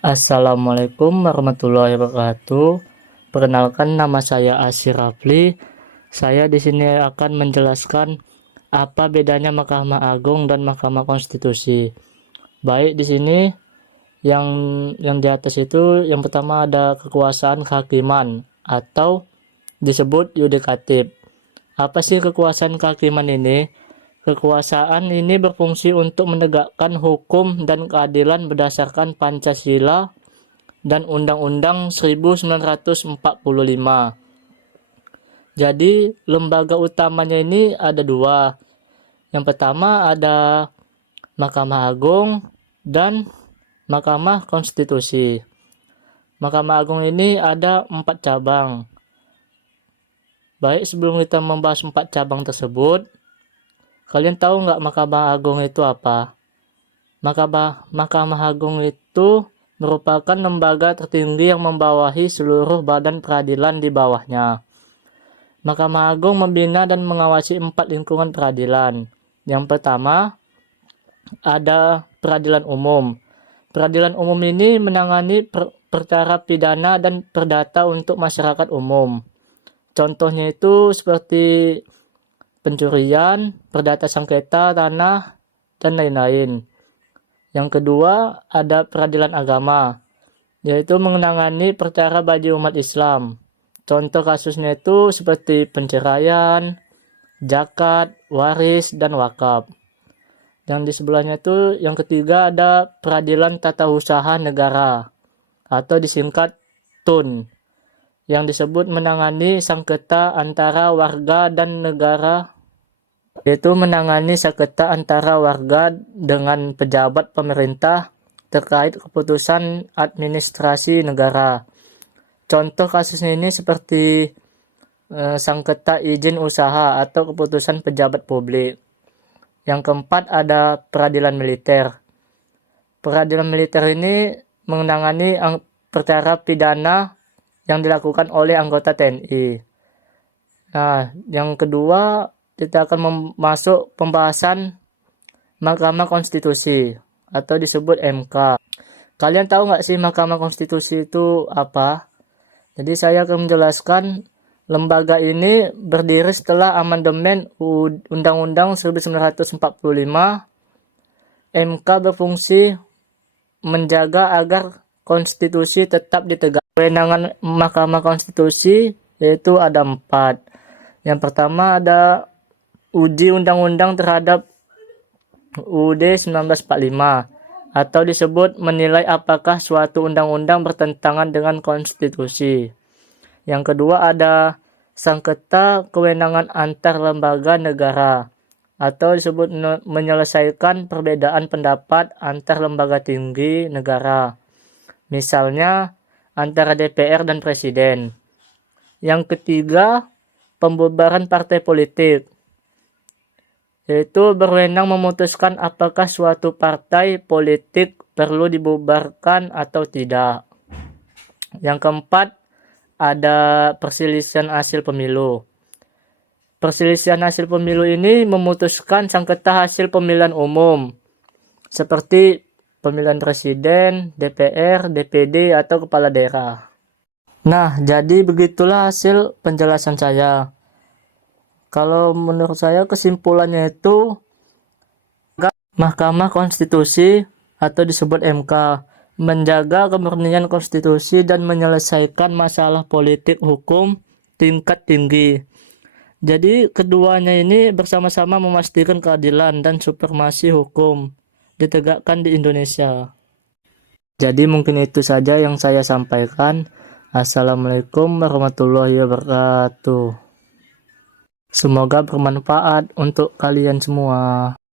Assalamualaikum warahmatullahi wabarakatuh. Perkenalkan, nama saya Asyir Rafli. Saya di sini akan menjelaskan apa bedanya Mahkamah Agung dan Mahkamah Konstitusi. Baik, di sini yang di atas itu yang pertama ada kekuasaan kehakiman atau disebut yudikatif. Apa sih kekuasaan kehakiman ini? Kekuasaan ini berfungsi untuk menegakkan hukum dan keadilan berdasarkan Pancasila dan Undang-Undang 1945. Jadi lembaga utamanya ini ada dua. Yang pertama ada Mahkamah Agung dan Mahkamah Konstitusi. Mahkamah Agung ini ada 4 cabang. Baik, sebelum kita membahas 4 cabang tersebut, kalian tahu nggak Mahkamah Agung itu apa? Mahkamah Agung itu merupakan lembaga tertinggi yang membawahi seluruh badan peradilan di bawahnya. Mahkamah Agung membina dan mengawasi 4 lingkungan peradilan. Yang pertama, ada peradilan umum. Peradilan umum ini menangani perkara pidana dan perdata untuk masyarakat umum. Contohnya itu seperti pencurian, perdata sengketa tanah, dan lain-lain. Yang kedua, ada peradilan agama, yaitu menangani perkara bagi umat Islam. Contoh kasusnya itu seperti penceraian, zakat, waris, dan wakaf. Yang di sebelahnya itu yang ketiga ada peradilan tata usaha negara atau disingkat TUN, yang disebut menangani sengketa antara warga dan negara, yaitu menangani sengketa antara warga dengan pejabat pemerintah terkait keputusan administrasi negara. Contoh kasusnya ini seperti sengketa izin usaha atau keputusan pejabat publik. Yang keempat ada peradilan militer. Peradilan militer ini menangani perkara pidana yang dilakukan oleh anggota TNI. Nah, yang kedua kita akan masuk pembahasan Mahkamah Konstitusi atau disebut MK. Kalian tahu nggak sih Mahkamah Konstitusi itu apa? Jadi saya akan menjelaskan lembaga ini berdiri setelah amandemen Undang-Undang 1945. MK berfungsi menjaga agar konstitusi tetap ditegakkan. Kewenangan Mahkamah Konstitusi yaitu ada 4. Yang pertama ada uji undang-undang terhadap UUD 1945 atau disebut menilai apakah suatu undang-undang bertentangan dengan konstitusi. Yang kedua ada sengketa kewenangan antar lembaga negara atau disebut menyelesaikan perbedaan pendapat antar lembaga tinggi negara. Misalnya antara DPR dan Presiden. Yang ketiga, pembubaran partai politik, yaitu berwenang memutuskan apakah suatu partai politik perlu dibubarkan atau tidak. Yang keempat, ada perselisihan hasil pemilu. Perselisihan hasil pemilu ini memutuskan sengketa hasil pemilihan umum, seperti pemilihan presiden, DPR, DPD, atau kepala daerah. Nah, jadi begitulah hasil penjelasan saya. Kalau menurut saya kesimpulannya itu Mahkamah Konstitusi atau disebut MK menjaga kemurnian konstitusi dan menyelesaikan masalah politik hukum tingkat tinggi. Jadi keduanya ini bersama-sama memastikan keadilan dan supremasi hukum ditegakkan di Indonesia. Jadi mungkin itu saja yang saya sampaikan. Assalamualaikum warahmatullahi wabarakatuh. Semoga bermanfaat untuk kalian semua.